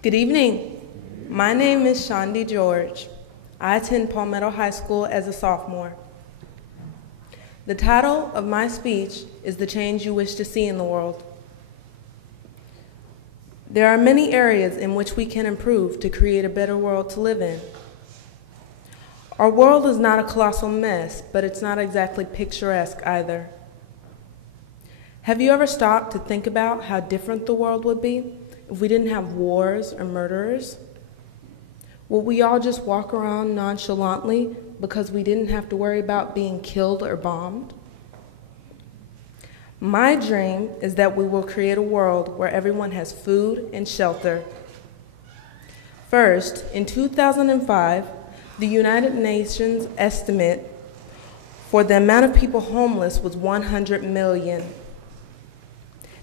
Good evening. My name is Sjondi George. I attend Palmetto High School as a sophomore. The title of my speech is The Change You Wish to See in the World. There are many areas in which we can improve to create a better world to live in. Our world is not a colossal mess, but it's not exactly picturesque either. Have you ever stopped to think about how different the world would be if we didn't have wars or murderers? Would we all just walk around nonchalantly because we didn't have to worry about being killed or bombed? My dream is that we will create a world where everyone has food and shelter. First, in 2005, the United Nations estimate for the amount of people homeless was 100 million.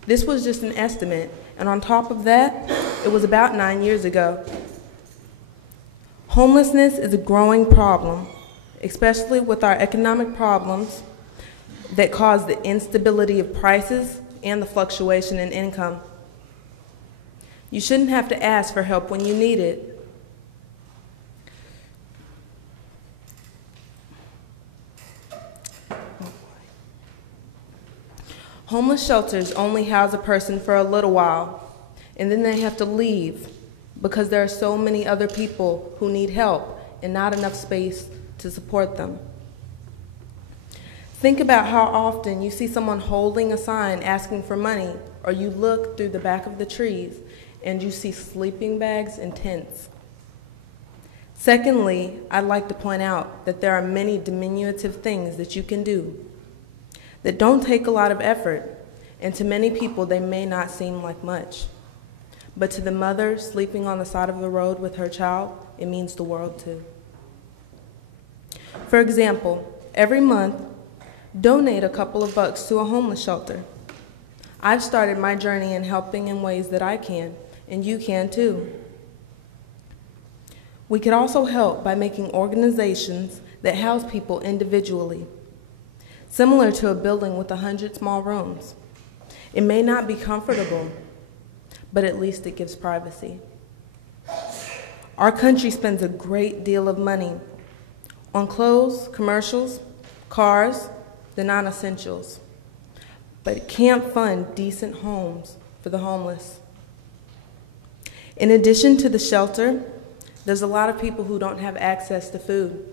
This was just an estimate, and on top of that, it was about 9 years ago. Homelessness is a growing problem, especially with our economic problems that cause the instability of prices and the fluctuation in income. You shouldn't have to ask for help when you need it. Homeless shelters only house a person for a little while, and then they have to leave because there are so many other people who need help and not enough space to support them. Think about how often you see someone holding a sign asking for money, or you look through the back of the trees and you see sleeping bags and tents. Secondly, I'd like to point out that there are many diminutive things that you can do that don't take a lot of effort, and to many people they may not seem like much. But to the mother sleeping on the side of the road with her child, it means the world too. For example, every month, donate a couple of bucks to a homeless shelter. I've started my journey in helping in ways that I can, and you can too. We could also help by making organizations that house people individually, similar to a building with 100 small rooms. It may not be comfortable, but at least it gives privacy. Our country spends a great deal of money on clothes, commercials, cars, the non-essentials, but it can't fund decent homes for the homeless. In addition to the shelter, there's a lot of people who don't have access to food.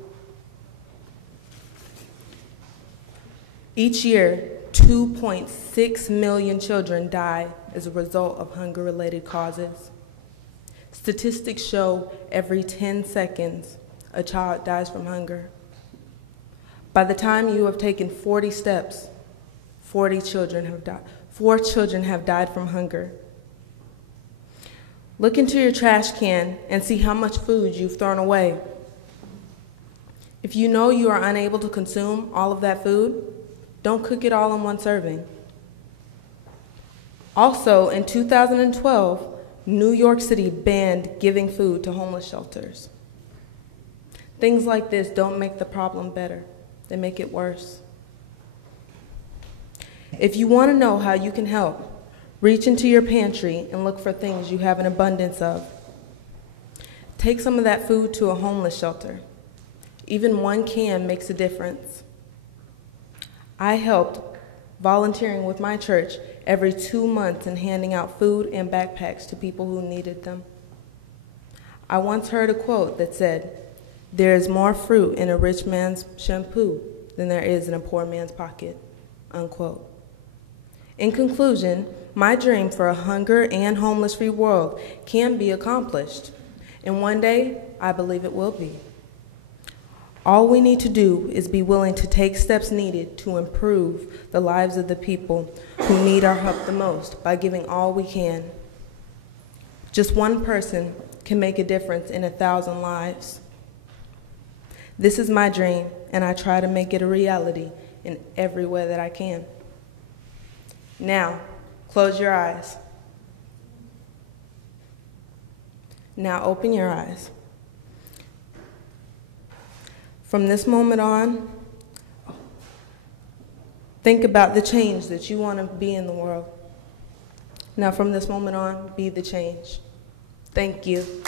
Each year, 2.6 million children die as a result of hunger-related causes. Statistics show every 10 seconds, a child dies from hunger. By the time you have taken 40 steps, 4 children have died from hunger. Look into your trash can and see how much food you've thrown away. If you know you are unable to consume all of that food, don't cook it all in one serving. Also, in 2012, New York City banned giving food to homeless shelters. Things like this don't make the problem better, they make it worse. If you want to know how you can help, reach into your pantry and look for things you have an abundance of. Take some of that food to a homeless shelter. Even one can makes a difference. I helped volunteering with my church every 2 months and handing out food and backpacks to people who needed them. I once heard a quote that said, "There is more fruit in a rich man's shampoo than there is in a poor man's pocket," unquote. In conclusion, my dream for a hunger and homeless-free world can be accomplished, and one day I believe it will be. All we need to do is be willing to take steps needed to improve the lives of the people who need our help the most by giving all we can. Just one person can make a difference in 1,000 lives. This is my dream, and I try to make it a reality in every way that I can. Now, close your eyes. Now open your eyes. From this moment on, think about the change that you want to be in the world. Now from this moment on, be the change. Thank you.